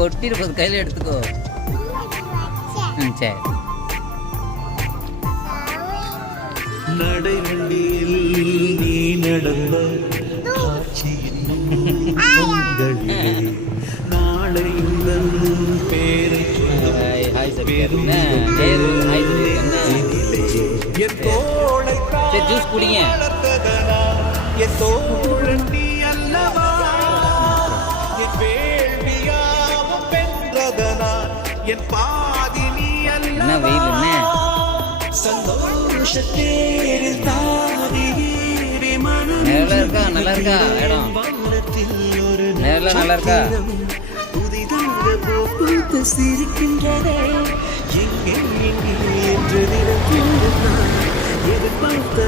கொட்டிருப்பது கையில் எடுத்துக்கோ. சரி. நடைவண்டியில் நீ நடந்த நாளை பேரை ஜூஸ் குடிங்க. என் தோழன் நீ அல்லவா, என் வேள்வியாவும் வென்றதனா, என் பாதி நீ என்ன வெயில் என்ன சந்தோஷத்தேரில் தாவி நல்லா இருக்கா? நல்லா இருக்கா இடம்? நேரில் நல்லா இருக்கா? புதிதாக சிரிக்கின்றதே எங்கே என்று எதிர்பார்த்த